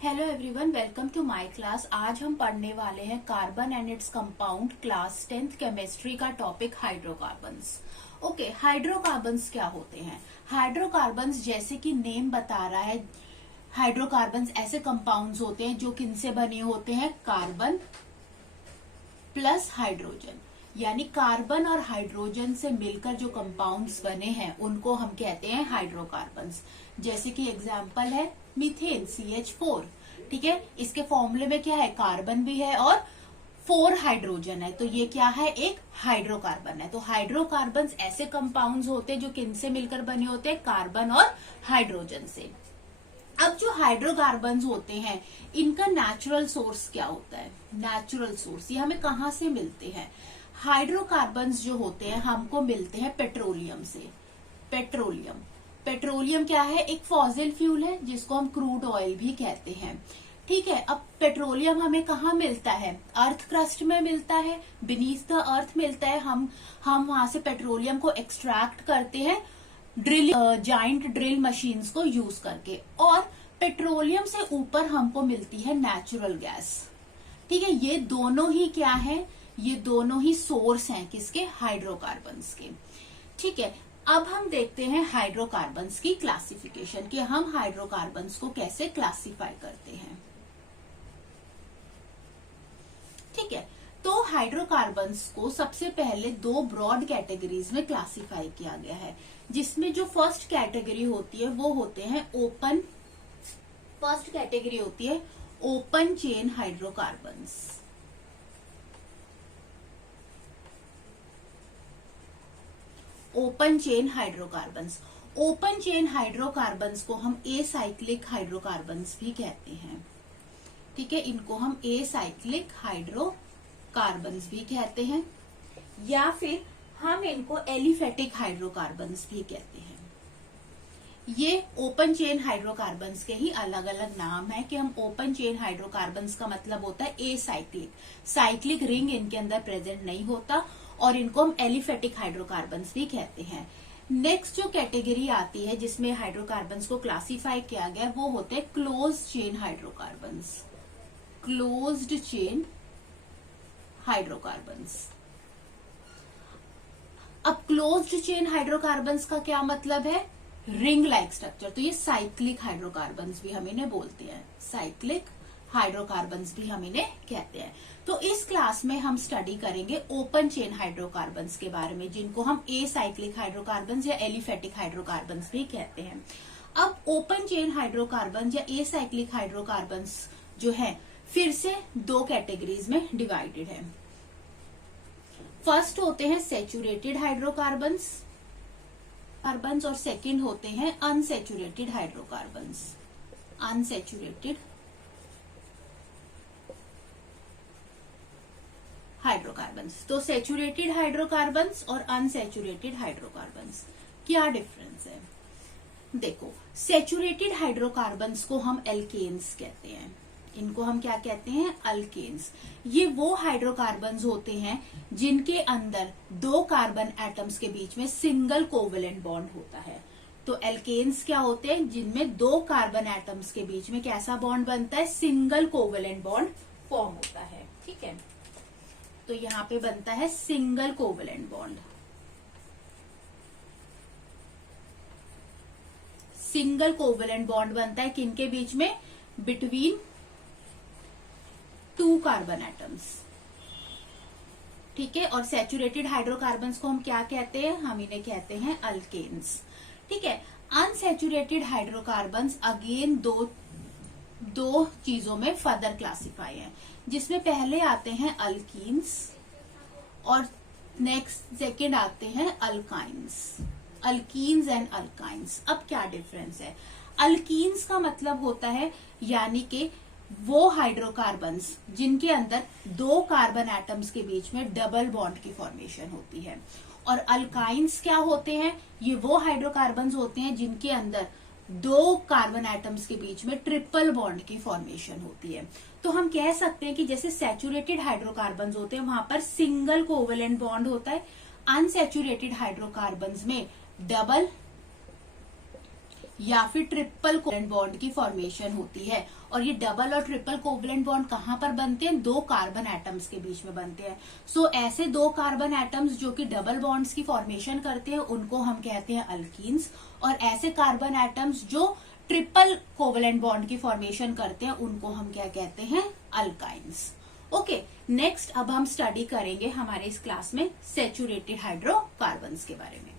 Hello everyone, welcome to my class. आज हम पढ़ने वाले हैं carbon and its compound, class 10th chemistry का टॉपिक हाइड्रोकार्बन्स। ओके, हाइड्रोकार्बन्स क्या होते हैं? हाइड्रोकार्बन्स जैसे कि नेम बता रहा है, हाइड्रोकार्बन्स ऐसे कंपाउंड्स होते हैं जो किनसे बने होते हैं? कार्बन प्लस हाइड्रोजन, यानी कार्बन और हाइड्रोजन से मिलकर जो कंपाउंड्स बने हैं उनको हम कहते हैं हाइड्रोकार्बन्स। जैसे कि एग्जांपल है मीथेन CH4। ठीक है, इसके फॉर्मूले में क्या है? कार्बन भी है और 4 हाइड्रोजन है, तो ये क्या है? एक हाइड्रोकार्बन है। तो हाइड्रोकार्बन्स ऐसे कंपाउंड्स होते हैं जो किनसे मिलकर बने होते हैं? कार्बन और हाइड्रोजन से। अब जो हाइड्रोकार्बन्स होते हैं इनका नेचुरल सोर्स क्या होता है? नेचुरल सोर्स ये हमें कहाँ से मिलते हैं? हाइड्रोकार्बन्स जो होते हैं हमको मिलते हैं पेट्रोलियम से। पेट्रोलियम क्या है? एक फॉसिल फ्यूल है जिसको हम क्रूड ऑयल भी कहते हैं। ठीक है, अब पेट्रोलियम हमें कहाँ मिलता है? अर्थ क्रस्ट में मिलता है, बीनीथ द अर्थ मिलता है। हम वहां से पेट्रोलियम को एक्सट्रैक्ट करते हैं जाइंट ड्रिल मशीन्स को यूज करके, और पेट्रोलियम से ऊपर हमको मिलती है नेचुरल गैस। ठीक है, ये दोनों ही क्या है? ये दोनों ही सोर्स हैं किसके? हाइड्रोकार्बन्स के। ठीक है, अब हम देखते हैं हाइड्रोकार्बन्स की क्लासिफिकेशन, कि हम हाइड्रोकार्बन्स को कैसे क्लासिफाई करते हैं। ठीक है, तो हाइड्रोकार्बन्स को सबसे पहले 2 ब्रॉड कैटेगरीज में क्लासिफाई किया गया है, जिसमें जो फर्स्ट कैटेगरी होती है वो होते हैं open chain hydrocarbons. Open chain hydrocarbons को हम एसाइक्लिक हाइड्रोकार्बन्स भी कहते हैं। ठीक है, इनको हम एसाइक्लिक हाइड्रोकार्बन्स भी कहते हैं, या फिर हम इनको एलिफेटिक हाइड्रोकार्बन्स भी कहते हैं। ये ओपन चेन हाइड्रोकार्बन्स के ही अलग अलग नाम है, कि हम ओपन चेन हाइड्रोकार्बन्स का मतलब होता है एसाइक्लिक, साइक्लिक रिंग इनके अंदर प्रेजेंट नहीं होता, और इनको हम एलिफेटिक हाइड्रोकार्बन्स भी कहते हैं। नेक्स्ट जो कैटेगरी आती है जिसमें हाइड्रोकार्बन्स को क्लासिफाई किया गया वो होते हैं क्लोज्ड चेन हाइड्रोकार्बन्स। अब क्लोज्ड चेन हाइड्रोकार्बन्स का क्या मतलब है? Ring like structure. तो ये साइक्लिक हाइड्रोकार्बन्स भी हम इन्हें बोलते हैं, साइक्लिक हाइड्रोकार्बन्स भी हम इन्हें कहते हैं। तो इस क्लास में हम स्टडी करेंगे ओपन चेन हाइड्रोकार्बन्स के बारे में, जिनको हम एसाइक्लिक हाइड्रोकार्बन्स या एलिफेटिक हाइड्रोकार्बन्स भी कहते हैं। अब ओपन चेन हाइड्रोकार्बन्स या एसाइक्लिक हाइड्रोकार्बन्स जो है फिर से 2 कैटेगरीज में डिवाइडेड है। फर्स्ट होते हैं सैचुरेटेड हाइड्रोकार्बन्स और सेकंड होते हैं अनसैचुरेटेड हाइड्रोकार्बन्स। तो सैचुरेटेड हाइड्रोकार्बन्स और अनसैचुरेटेड हाइड्रोकार्बन्स क्या डिफरेंस है? देखो, सैचुरेटेड हाइड्रोकार्बन्स को हम एल्केन्स कहते हैं। इनको हम क्या कहते हैं? अल्केन्स। ये वो हाइड्रोकार्बन्स होते हैं जिनके अंदर 2 कार्बन एटम्स के बीच में सिंगल कोवेलेंट बॉन्ड होता है। तो एल्केन्स क्या होते हैं? जिनमें 2 कार्बन एटम्स के बीच में कैसा बॉन्ड बनता है? सिंगल कोवेलेंट बॉन्ड फॉर्म होता है। ठीक है, तो यहाँ पे बनता है single covalent bond. Single covalent bond बनता है किनके बीच में? Between 2 carbon atoms. ठीक है, और सैचुरेटेड हाइड्रोकार्बन्स को हम क्या कहते हैं? हम इन्हें कहते हैं अल्केन्स। ठीक है, अनसैचुरेटेड हाइड्रोकार्बन्स अगेन दो चीजों में फर्दर क्लासिफाई है, जिसमें पहले आते हैं अल्कीन्स और सेकेंड आते हैं अल्कीन्स एंड अल्काइन्स। अब क्या डिफरेंस है? अल्कीन्स का मतलब होता है यानी कि वो हाइड्रोकार्बन्स जिनके अंदर 2 कार्बन एटम्स के बीच में डबल बॉन्ड की फॉर्मेशन होती है, और अल्काइन्स क्या होते हैं? ये वो हाइड्रोकार्बन्स होते हैं जिनके अंदर 2 कार्बन एटम्स के बीच में ट्रिपल बॉन्ड की फॉर्मेशन होती है। तो हम कह सकते हैं कि जैसे सैचुरेटेड हाइड्रोकार्बन्स होते हैं वहां पर सिंगल कोवेलेंट बॉन्ड होता है, अनसैचुरेटेड हाइड्रोकार्बन्स में डबल या फिर ट्रिपल कोवलेंट बॉन्ड की फॉर्मेशन होती है। और ये डबल और ट्रिपल कोवलेंट बॉन्ड कहाँ पर बनते हैं? दो कार्बन एटम्स के बीच में बनते हैं। सो ऐसे दो कार्बन एटम्स जो कि डबल बॉन्ड्स की फॉर्मेशन करते हैं उनको हम कहते हैं अल्कीन्स, और ऐसे कार्बन एटम्स जो ट्रिपल कोवलेंट बॉन्ड की फॉर्मेशन करते हैं उनको हम क्या कहते हैं? अल्काइंस। ओके, नेक्स्ट अब हम स्टडी करेंगे हमारे इस क्लास में सैचुरेटेड हाइड्रोकार्बन्स के बारे में।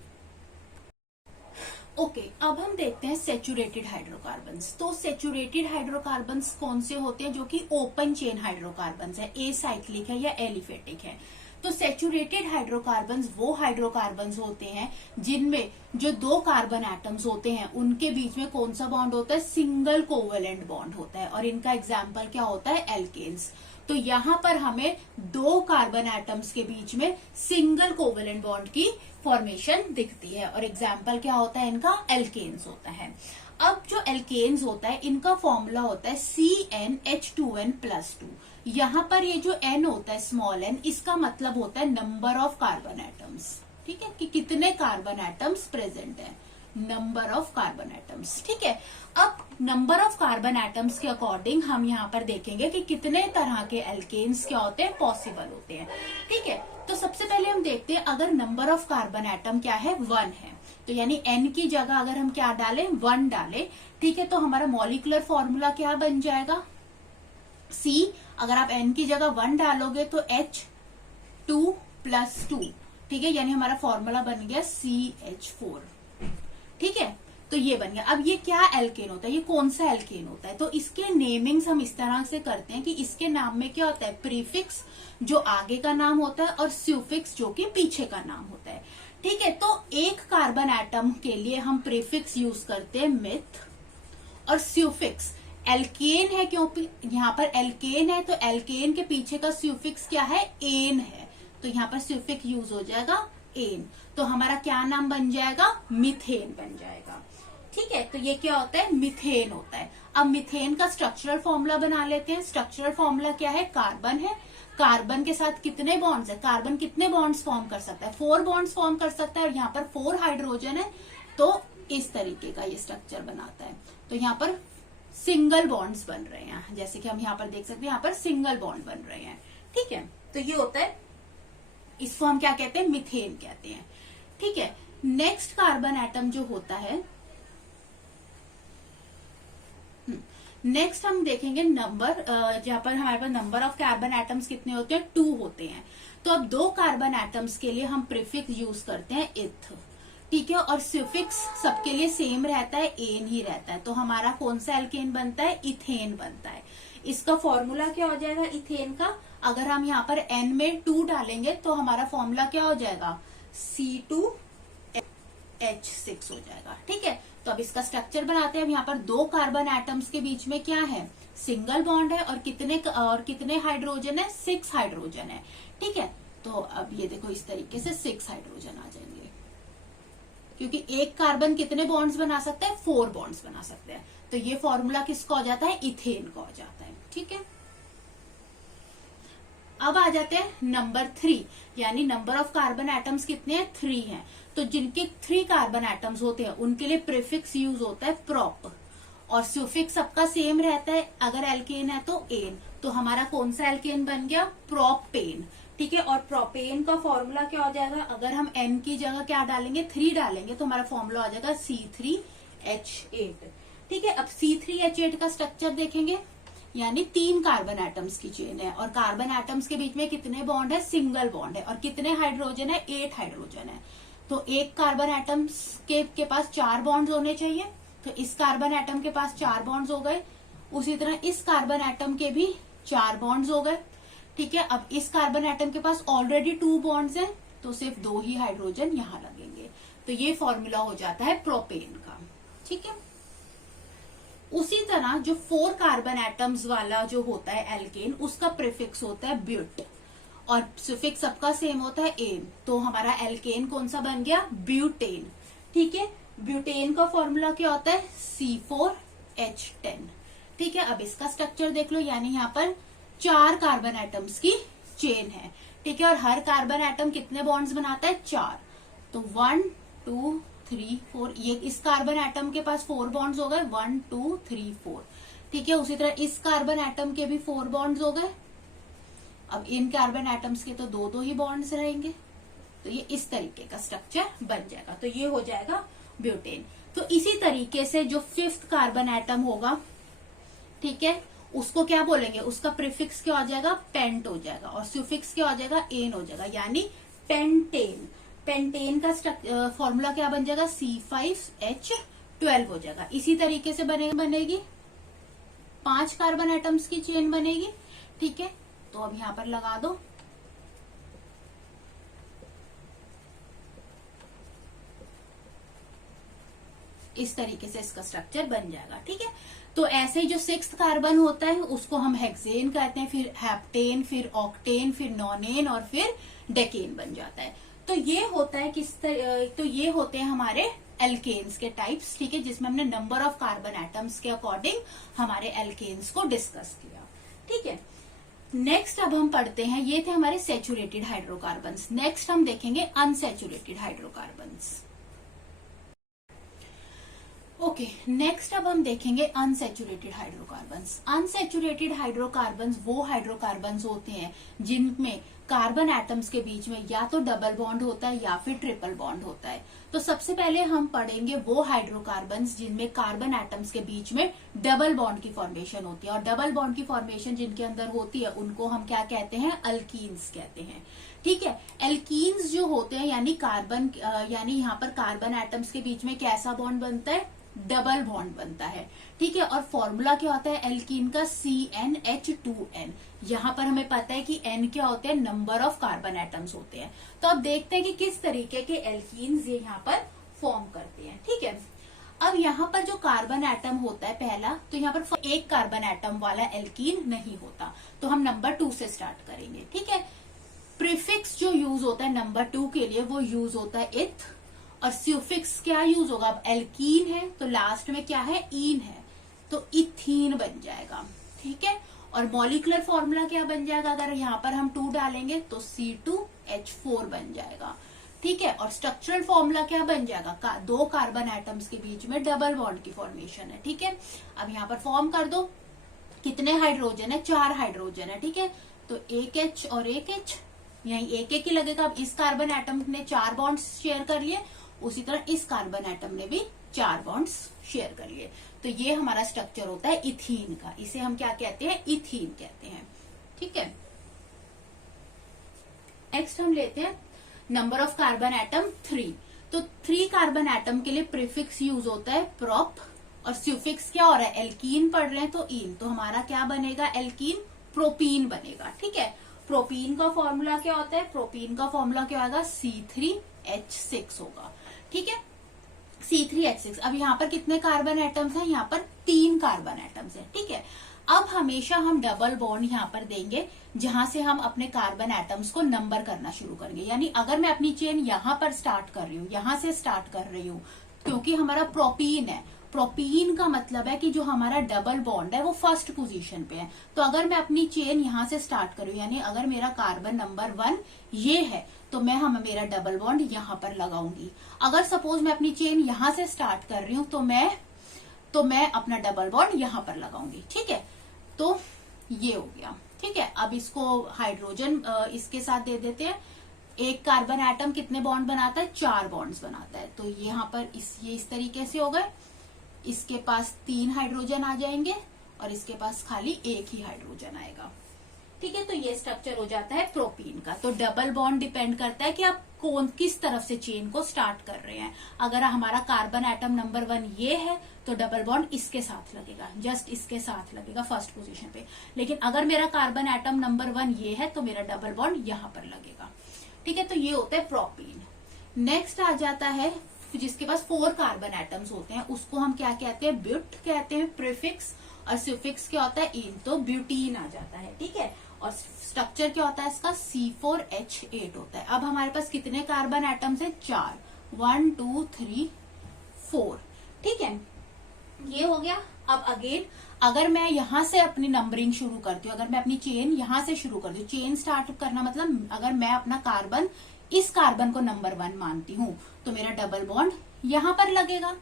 ओके, अब हम देखते हैं सैचुरेटेड हाइड्रोकार्बन्स। तो सैचुरेटेड हाइड्रोकार्बन्स कौन से होते हैं? जो कि ओपन चेन हाइड्रोकार्बन्स है, एसाइक्लिक है या एलिफेटिक है। तो सैचुरेटेड हाइड्रोकार्बन्स वो हाइड्रोकार्बन्स होते हैं जिनमें जो दो कार्बन एटम्स होते हैं उनके बीच में कौन सा बॉन्ड होता है? सिंगल कोवेलेंट बॉन्ड होता है, और इनका एग्जाम्पल क्या होता है? एल्केन्स। तो यहाँ पर हमें दो कार्बन एटम्स के बीच में सिंगल कोवेलेंट बॉन्ड की फॉर्मेशन दिखती है, और एग्जाम्पल क्या होता है इनका? एल्केन्स होता है। अब जो एल्केन्स होता है इनका फॉर्मूला होता है CnH2n+2। यहाँ पर ये जो n होता है स्मॉल n, इसका मतलब होता है नंबर ऑफ कार्बन एटम्स। ठीक है, कि कितने कार्बन एटम्स प्रेजेंट है, नंबर ऑफ कार्बन एटम्स। ठीक है, अब नंबर ऑफ कार्बन एटम्स के अकॉर्डिंग हम यहाँ पर देखेंगे कि कितने तरह के एल्केन्स क्या होते हैं? पॉसिबल होते हैं। ठीक है, तो सबसे पहले हम देखते हैं अगर नंबर ऑफ कार्बन एटम क्या है? 1 है, तो यानी n की जगह अगर हम क्या डालें? 1 डालें। ठीक है, तो हमारा मॉलिक्यूलर फॉर्मूला क्या बन जाएगा? C, अगर आप n की जगह 1 डालोगे तो H2+2। ठीक है, यानी हमारा फॉर्मूला बन गया CH4। ठीक है, तो ये बन गया। अब ये क्या एल्केन होता है? ये कौन सा एल्केन होता है? तो इसके नेमिंग्स हम इस तरह से करते हैं कि इसके नाम में क्या होता है? प्रीफिक्स जो आगे का नाम होता है और स्यूफिक्स जो कि पीछे का नाम होता है। ठीक है, तो एक कार्बन एटम के लिए हम प्रीफिक्स यूज करते हैं मिथ, और स्यूफिक्स एल्केन है, क्योंकि यहाँ पर एल्केन है तो एल्केन के पीछे का स्यूफिक्स क्या है? एन है, तो यहाँ पर स्यूफिक्स यूज हो जाएगा एन। तो हमारा क्या नाम बन जाएगा? मिथेन बन जाएगा। ठीक है, तो ये क्या होता है? मिथेन होता है। अब मिथेन का स्ट्रक्चरल फॉर्मूला बना लेते हैं। स्ट्रक्चरल फॉर्मूला क्या है? कार्बन है, कार्बन के साथ कितने बॉन्ड्स है? कार्बन कितने बॉन्ड्स फॉर्म कर सकता है? 4 बॉन्ड्स फॉर्म कर सकता है, और यहाँ पर 4 हाइड्रोजन है, तो इस तरीके का ये स्ट्रक्चर बनाता है। तो यहाँ पर सिंगल बॉन्ड्स बन रहे हैं, जैसे कि हम यहाँ पर देख सकते हैं, यहाँ पर सिंगल बॉन्ड बन रहे हैं। ठीक है, तो ये होता है, इसको हम क्या कहते हैं? मिथेन कहते हैं। ठीक है, नेक्स्ट कार्बन एटम जो होता है, नेक्स्ट हम देखेंगे नंबर, जहां पर हमारे पास नंबर ऑफ कार्बन एटम्स कितने होते हैं? 2 होते हैं। तो अब दो कार्बन एटम्स के लिए हम प्रीफिक्स यूज करते हैं इथ। ठीक है, और सुफिक्स सबके लिए सेम रहता है, एन ही रहता है। तो हमारा कौन सा एल्केन बनता है? इथेन बनता है। इसका फॉर्मूला क्या हो जाएगा इथेन का? अगर हम यहाँ पर n में 2 डालेंगे तो हमारा फॉर्मूला क्या हो जाएगा? C2H6 हो जाएगा। ठीक है, तो अब इसका स्ट्रक्चर बनाते हैं। अब यहाँ पर दो कार्बन एटम्स के बीच में क्या है? सिंगल बॉन्ड है, और कितने हाइड्रोजन है? 6 हाइड्रोजन है। ठीक है, तो अब ये देखो इस तरीके से 6 हाइड्रोजन आ जाएंगे, क्योंकि एक कार्बन कितने बॉन्ड्स बना सकता है? 4 बॉन्ड्स बना सकते हैं। तो ये फॉर्मूला किसका हो जाता है? इथेन का हो जाता है। ठीक है, अब आ जाते हैं नंबर 3, यानी नंबर ऑफ कार्बन एटम्स कितने हैं? 3 हैं। तो जिनके 3 कार्बन एटम्स होते हैं उनके लिए प्रीफिक्स यूज होता है प्रॉप, और सुफिक्स सबका सेम रहता है। अगर एल्केन है तो एन, तो हमारा कौन सा एल्केन बन गया? प्रोपेन। ठीक है, और प्रोपेन का फॉर्मूला क्या हो जाएगा? अगर हम n की जगह क्या डालेंगे? 3 डालेंगे, तो हमारा फॉर्मूला हो जाएगा C3H8। ठीक है, अब C3H8 का स्ट्रक्चर देखेंगे, यानी 3 कार्बन एटम्स की चेन है, और कार्बन एटम्स के बीच में कितने बॉन्ड है? सिंगल बॉन्ड है, और कितने हाइड्रोजन है? 8 हाइड्रोजन है। तो एक कार्बन एटम्स के पास 4 बॉन्ड्स होने चाहिए, तो इस कार्बन एटम के पास 4 बॉन्ड्स हो गए। उसी तरह इस कार्बन एटम के भी 4 बॉन्ड्स हो गए। ठीक है, अब इस कार्बन एटम के पास ऑलरेडी 2 बॉन्ड्स हैं, तो सिर्फ 2 ही हाइड्रोजन यहां लगेंगे। तो ये फॉर्मूला हो जाता है प्रोपेन का। ठीक है, उसी तरह जो 4 कार्बन एटम्स वाला जो होता है एल्केन, उसका प्रीफिक्स होता है ब्यूट, और सुफिक्स सबका सेम होता है एन। तो हमारा एल्केन कौन सा बन गया? ब्यूटेन। ठीक है, ब्यूटेन का फॉर्मूला क्या होता है? C4H10। ठीक है, अब इसका स्ट्रक्चर देख लो, यानी यहाँ पर 4 कार्बन एटम्स की चेन है। ठीक है, और हर कार्बन एटम कितने बॉन्ड्स बनाता है? 4। तो 1 2 3 4, ये इस कार्बन एटम के पास 4 बॉन्ड्स हो गए, 1 2 3 4। ठीक है, उसी तरह इस कार्बन एटम के भी 4 बॉन्ड्स हो गए। अब इन कार्बन एटम्स के तो दो दो ही बॉन्ड्स रहेंगे, तो ये इस तरीके का स्ट्रक्चर बन जाएगा, तो ये हो जाएगा ब्यूटेन। तो इसी तरीके से जो 5th कार्बन एटम होगा, ठीक है, उसको क्या बोलेंगे, उसका प्रीफिक्स क्या हो जाएगा, पेंट हो जाएगा, और सुफिक्स क्या हो जाएगा, एन हो जाएगा, यानी पेंटेन। पेंटेन का फॉर्मूला क्या बन जाएगा, C5H12 हो जाएगा। इसी तरीके से बनेगी 5 कार्बन एटम्स की चेन बनेगी। ठीक है, तो अब यहां पर लगा दो, इस तरीके से इसका स्ट्रक्चर बन जाएगा। ठीक है, तो ऐसे जो 6th कार्बन होता है उसको हम हेक्सेन कहते हैं, फिर हेप्टेन, फिर ऑक्टेन, फिर नॉनेन और फिर डेकेन बन जाता है। तो ये होता है तो ये होते हैं हमारे एल्केन्स के टाइप्स। ठीक है, जिसमें हमने नंबर ऑफ कार्बन एटम्स के अकॉर्डिंग हमारे एल्केन्स को डिस्कस किया। ठीक है, नेक्स्ट अब हम पढ़ते हैं, ये थे हमारे सैचुरेटेड हाइड्रोकार्बन्स। नेक्स्ट हम देखेंगे अनसैचुरेटेड हाइड्रोकार्बन्स। ओके, नेक्स्ट अब हम देखेंगे अनसैचुरेटेड हाइड्रोकार्बन्स। अनसैचुरेटेड हाइड्रोकार्बन्स वो हाइड्रोकार्बन्स होते हैं जिनमें कार्बन एटम्स के बीच में या तो डबल बॉन्ड होता है या फिर ट्रिपल बॉन्ड होता है। तो सबसे पहले हम पढ़ेंगे वो हाइड्रोकार्बन्स जिनमें कार्बन एटम्स के बीच में डबल बॉन्ड की फॉर्मेशन होती है, और डबल बॉन्ड की फॉर्मेशन जिनके अंदर होती है उनको हम क्या कहते हैं, अल्कीन्स कहते हैं। ठीक है, एल्कीन्स जो होते हैं यानी यानी यहाँ पर कार्बन एटम्स के बीच में कैसा बॉन्ड बनता है, डबल बॉन्ड बनता है। ठीक है, और फॉर्मूला क्या होता है एल्कीन का, CnH2n। यहाँ पर हमें पता है कि n क्या होते हैं, नंबर ऑफ कार्बन एटम्स होते हैं। तो अब देखते हैं कि किस तरीके के एल्कीन्स ये यहाँ पर फॉर्म करते हैं। ठीक है, अब यहाँ पर जो कार्बन एटम होता है पहला, तो यहाँ पर एक कार्बन एटम वाला एल्कीन नहीं होता, तो हम नंबर 2 से स्टार्ट करेंगे। ठीक है, प्रीफिक्स जो यूज होता है नंबर 2 के लिए वो यूज होता है इथ, और स्यूफिक्स क्या यूज होगा, अब एल्कीन है तो लास्ट में क्या है, ईन है, तो इथीन बन जाएगा। ठीक है, और मॉलिक्यूलर फॉर्मूला क्या बन जाएगा, अगर यहाँ पर हम 2 डालेंगे तो C2H4 बन जाएगा। ठीक है, और स्ट्रक्चरल फॉर्मूला क्या बन जाएगा, 2 कार्बन एटम्स के बीच में डबल बॉन्ड की फॉर्मेशन है। ठीक है, अब यहाँ पर फॉर्म कर दो, कितने हाइड्रोजन है, 4 हाइड्रोजन है। ठीक है, तो एक H और एक H, यही एक ही लगेगा। अब इस कार्बन एटम ने 4 बॉन्ड्स शेयर कर लिए, उसी तरह इस कार्बन एटम ने भी 4 बॉन्ड्स शेयर कर लिए, तो ये हमारा स्ट्रक्चर होता है इथीन का। इसे हम क्या कहते हैं, इथीन कहते हैं। ठीक है, नेक्स्ट हम लेते हैं नंबर ऑफ कार्बन एटम 3। तो 3 कार्बन एटम के लिए प्रीफिक्स यूज होता है प्रॉप, और स्यूफिक्स क्या हो रहा है, एल्कीन पढ़ रहे हैं तो इन, तो हमारा क्या बनेगा, एल्कीन प्रोपीन बनेगा। ठीक है, प्रोपीन का फॉर्मूला क्या होता है, प्रोपीन का फॉर्मूला क्या होगा, C3H6 होगा। ठीक है, C3H6। अब यहाँ पर कितने कार्बन एटम्स हैं, यहाँ पर 3 कार्बन एटम्स हैं। ठीक है, अब हमेशा हम डबल बॉन्ड यहाँ पर देंगे जहां से हम अपने कार्बन एटम्स को नंबर करना शुरू करेंगे। यानी अगर मैं अपनी चेन यहाँ पर स्टार्ट कर रही हूँ, यहां से स्टार्ट कर रही हूँ, क्योंकि हमारा प्रोपीन है, प्रोपीन का मतलब है कि जो हमारा डबल बॉन्ड है वो फर्स्ट पोजीशन पे है। तो अगर मैं अपनी चेन यहां से स्टार्ट करूं, यानी अगर मेरा कार्बन नंबर 1 ये है, तो मैं मेरा डबल बॉन्ड यहां पर लगाऊंगी। अगर सपोज मैं अपनी चेन यहां से स्टार्ट कर रही हूं, तो मैं अपना डबल बॉन्ड यहां पर लगाऊंगी। ठीक है, तो ये हो गया। ठीक है, अब इसको हाइड्रोजन इसके साथ दे देते हैं। एक कार्बन एटम कितने बॉन्ड बनाता है, 4 बॉन्ड्स बनाता है, तो यहाँ पर ये इस तरीके से हो गए। इसके पास 3 हाइड्रोजन आ जाएंगे और इसके पास खाली एक ही हाइड्रोजन आएगा। ठीक है, तो ये स्ट्रक्चर हो जाता है प्रोपीन का। तो डबल बॉन्ड डिपेंड करता है कि आप किस तरफ से चेन को स्टार्ट कर रहे हैं। अगर हमारा कार्बन एटम नंबर 1 ये है, तो डबल बॉन्ड इसके साथ लगेगा, जस्ट इसके साथ लगेगा फर्स्ट पोजीशन पे। लेकिन अगर मेरा कार्बन एटम नंबर 1 ये है, तो मेरा डबल बॉन्ड यहां पर लगेगा। ठीक है, तो ये होता है प्रोपीन। नेक्स्ट आ जाता है जिसके पास 4 कार्बन एटम्स होते हैं, उसको हम क्या कहते हैं, ब्यूट कहते हैं प्रीफिक्स, और सुफिक्स क्या होता है, इन, तो ब्यूटीन आ जाता है। ठीक है, और स्ट्रक्चर क्या होता है इसका, C4H8 होता है। अब हमारे पास कितने कार्बन एटम्स है, 4, 1 2 3 4। ठीक है, ये हो गया। अब अगेन अगर मैं यहां से अपनी नंबरिंग शुरू करती हूँ, अगर मैं अपनी चेन यहां से शुरू करती हूँ, चेन स्टार्ट करना मतलब अगर मैं अपना कार्बन, इस कार्बन को नंबर 1 मानती हूँ, तो मेरा डबल बॉन्ड यहां पर लगेगा।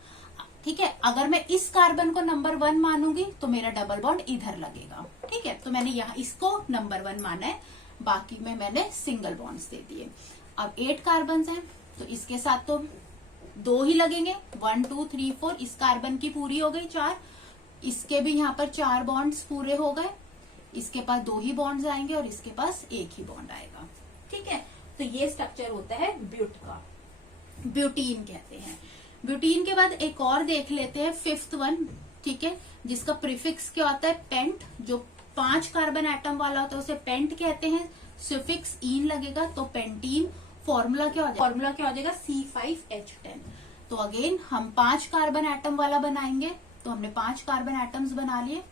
ठीक है, अगर मैं इस कार्बन को नंबर 1 मानूंगी तो मेरा डबल बॉन्ड इधर लगेगा। ठीक है, तो मैंने यहाँ इसको नंबर 1 माना है, बाकी में मैंने सिंगल बॉन्ड्स दे दिए। अब 8 कार्बन हैं तो इसके साथ तो 2 ही लगेंगे, 1 2 3 4। इस कार्बन की पूरी हो गई 4, इसके भी यहाँ पर 4 बॉन्ड्स पूरे हो गए। इसके पास 2 ही बॉन्ड्स आएंगे और इसके पास 1 ही बॉन्ड आएगा। ठीक है, तो ये स्ट्रक्चर होता है ब्यूट का, ब्यूटीन कहते हैं। ब्यूटीन के बाद एक और देख लेते हैं, 5th वन। ठीक है, जिसका प्रीफिक्स क्या होता है, पेंट। जो 5 कार्बन एटम वाला होता है उसे पेंट कहते हैं। सुफिक्स ईन लगेगा तो पेंटीन। फॉर्मूला क्या हो जाएगा C5H10। तो अगेन हम 5 कार्बन एटम वाला बनाएंगे, तो हमने 5 कार्बन एटम्स बना लिए।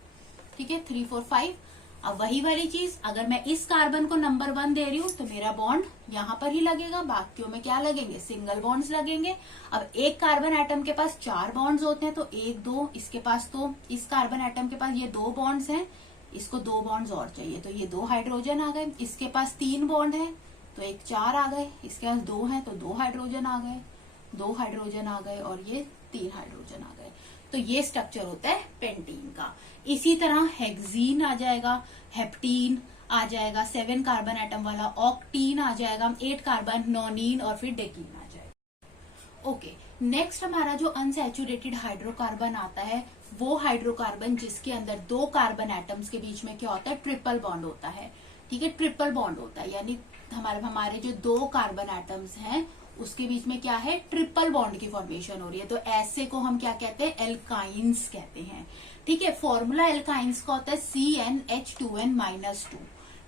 ठीक है, 3 4 5। अब वही वाली चीज, अगर मैं इस कार्बन को नंबर 1 दे रही हूं तो मेरा बॉन्ड यहां पर ही लगेगा, बाकियों में क्या लगेंगे, सिंगल बॉन्ड्स लगेंगे। अब एक कार्बन एटम के पास 4 बॉन्ड्स होते हैं, तो 1 2, इसके पास तो इस कार्बन एटम के पास ये 2 बॉन्ड्स हैं, इसको 2 बॉन्ड्स और चाहिए, तो ये 2 हाइड्रोजन आ गए। इसके पास 3 बॉन्ड है तो 1 4 आ गए, इसके पास 2 है तो 2 हाइड्रोजन आ गए, 2 हाइड्रोजन आ गए और ये 3 हाइड्रोजन आ गए। तो ये स्ट्रक्चर होता है पेंटीन का। इसी तरह हेक्सीन आ जाएगा, हेप्टीन आ जाएगा, 7 कार्बन एटम वाला, ऑक्टीन आ जाएगा, 8 कार्बन, नोनीन और फिर डेकीन आ जाएगा। ओके, नेक्स्ट हमारा जो अनसैचुरेटेड हाइड्रोकार्बन आता है, वो हाइड्रोकार्बन जिसके अंदर 2 कार्बन एटम्स के बीच में क्या होता है, ट्रिपल बॉन्ड होता है। ठीक है, ट्रिपल बॉन्ड होता है, यानी हमारे जो 2 कार्बन एटम्स हैं उसके बीच में क्या है, ट्रिपल बॉन्ड की फॉर्मेशन हो रही है। तो ऐसे को हम क्या कहते हैं, एल्काइंस कहते हैं। ठीक है, फॉर्मूला एल्काइंस का होता है CnH2n-2।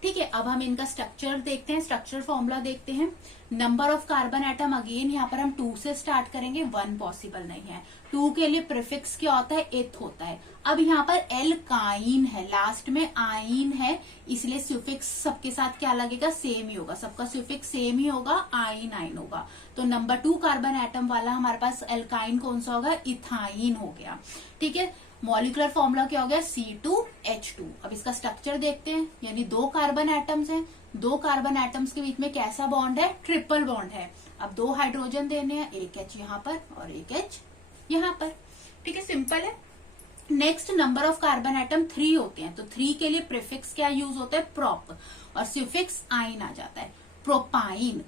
ठीक है, अब हम इनका स्ट्रक्चर देखते हैं, स्ट्रक्चर फॉर्मूला देखते हैं। Number of carbon atom, again यहाँ पर हम 2 से स्टार्ट करेंगे, 1 पॉसिबल नहीं है। 2 के लिए प्रीफिक्स क्या होता है, एथ होता है। अब यहाँ पर एल्काइन है, लास्ट में आइन है, इसलिए सुफिक्स सबके साथ क्या लगेगा, सेम ही होगा, सबका सुफिक्स सेम ही होगा, आइन आइन होगा। तो नंबर 2 कार्बन एटम वाला हमारे पास एल्काइन कौन सा होगा, इथाइन हो गया। ठीक है, मॉलिक्यूलर फॉर्मूला क्या हो गया, C2H2। अब इसका स्ट्रक्चर देखते हैं, यानी 2 कार्बन एटम्स हैं, 2 कार्बन एटम्स के बीच में कैसा बॉन्ड है, ट्रिपल बॉन्ड है। अब 2 हाइड्रोजन देने हैं, 1 H यहाँ पर और 1 H यहाँ पर। ठीक है, सिंपल है। Next, number of carbon atom 3 होते हैं, तो 3 के लिए प्रीफिक्स क्या यूज होता है, प्रोप, और सुफिक्स आइन आ जाता है, प्रोपाइन।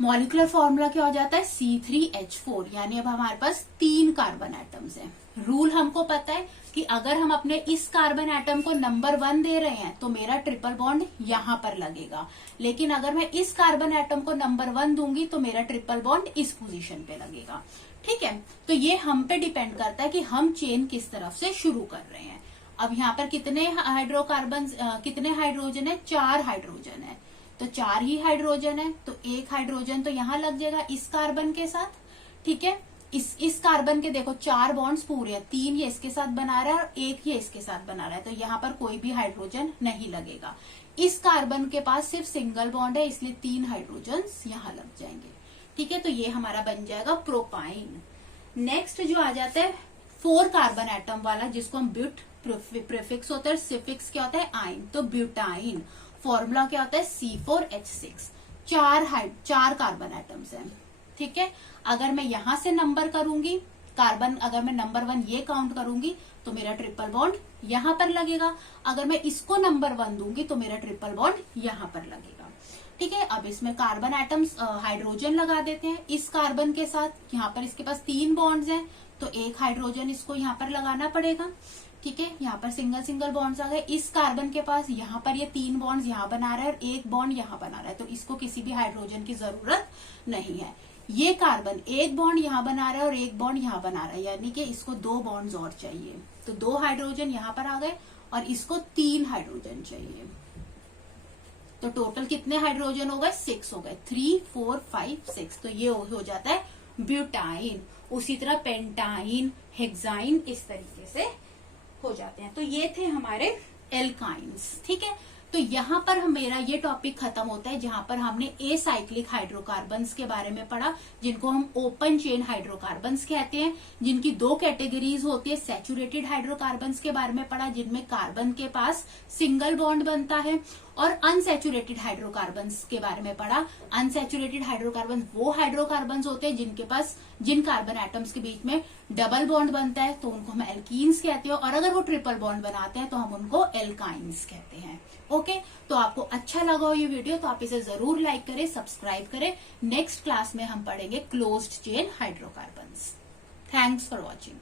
मॉलिक्यूलर फॉर्मूला क्या हो जाता है, C3H4, यानी अब हमारे पास 3 कार्बन एटम्स हैं। रूल हमको पता है कि अगर हम अपने इस कार्बन एटम को नंबर 1 दे रहे हैं तो मेरा ट्रिपल बॉन्ड यहां पर लगेगा, लेकिन अगर मैं इस कार्बन एटम को नंबर 1 दूंगी तो मेरा ट्रिपल बॉन्ड इस पोजीशन पे लगेगा। ठीक है, तो ये हम पे डिपेंड करता है कि हम चेन किस तरफ से शुरू कर रहे हैं। अब यहाँ पर कितने हाइड्रोकार्बन, कितने हाइड्रोजन है, 4 हाइड्रोजन है, तो 4 ही हाइड्रोजन है, तो 1 हाइड्रोजन तो यहाँ लग जाएगा इस कार्बन के साथ। ठीक है, इस कार्बन के देखो 4 बॉन्ड्स पूरे हैं, 3 ये इसके साथ बना रहा है और 1 ये इसके साथ बना रहा है, तो यहाँ पर कोई भी हाइड्रोजन नहीं लगेगा। इस कार्बन के पास सिर्फ सिंगल बॉन्ड है, इसलिए 3 हाइड्रोजन यहाँ लग जाएंगे। ठीक है, तो ये हमारा बन जाएगा प्रोपाइन। नेक्स्ट जो आ जाता है 4 कार्बन एटम वाला, जिसको हम ब्यूट प्रीफिक्स होता है, सिफिक्स क्या होता है, आइन, तो ब्यूटाइन। फॉर्मूला क्या होता है, C4H6। 4 कार्बन एटम्स हैं। ठीक है, अगर मैं यहां से नंबर करूंगी कार्बन, अगर मैं नंबर 1 ये काउंट करूंगी तो मेरा ट्रिपल बॉन्ड यहां पर लगेगा। अगर मैं इसको नंबर 1 दूंगी तो मेरा ट्रिपल बॉन्ड यहां पर लगेगा। ठीक है, अब इसमें कार्बन एटम्स, हाइड्रोजन लगा देते हैं इस कार्बन के साथ। यहाँ पर इसके पास 3 बॉन्ड्स हैं, तो 1 हाइड्रोजन इसको यहाँ पर लगाना पड़ेगा। ठीक है, यहाँ पर सिंगल सिंगल बॉन्ड्स आ गए। इस कार्बन के पास यहाँ पर ये 3 बॉन्ड्स यहाँ बना रहा है और 1 बॉन्ड यहाँ बना रहा है, तो इसको किसी भी हाइड्रोजन की जरूरत नहीं है। ये कार्बन 1 बॉन्ड यहाँ बना रहा है और 1 बॉन्ड यहाँ बना रहा है, यानी कि इसको 2 बॉन्ड्स और चाहिए, तो 2 हाइड्रोजन यहाँ पर आ गए और इसको 3 हाइड्रोजन चाहिए। तो टोटल कितने हाइड्रोजन हो गए, 6 हो गए, 3 4 5 6। तो ये हो जाता है ब्यूटाइन। उसी तरह पेंटाइन, हेक्साइन, इस तरीके से हो जाते हैं। तो ये थे हमारे एल्काइंस। ठीक है, तो यहाँ पर मेरा ये टॉपिक खत्म होता है, जहां पर हमने एसाइक्लिक हाइड्रोकार्बन्स के बारे में पढ़ा, जिनको हम ओपन चेन हाइड्रोकार्बन्स कहते हैं, जिनकी 2 कैटेगरीज होती है। सैचुरेटेड हाइड्रोकार्बन्स के बारे में पढ़ा, जिनमें कार्बन के पास सिंगल बॉन्ड बनता है, और अनसैचुरेटेड हाइड्रोकार्बन्स के बारे में पढ़ा। अनसैचुरेटेड हाइड्रोकार्बन वो हाइड्रोकार्बन्स होते हैं जिन कार्बन एटम्स के बीच में डबल बॉन्ड बनता है, तो उनको हम एल्कीन्स कहते हैं, और अगर वो ट्रिपल बॉन्ड बनाते हैं तो हम उनको एल्काइंस कहते हैं। ओके, तो आपको अच्छा लगा हो ये वीडियो तो आप इसे जरूर लाइक करें, सब्सक्राइब करें। नेक्स्ट क्लास में हम पढ़ेंगे closed chain hydrocarbons. Thanks for watching.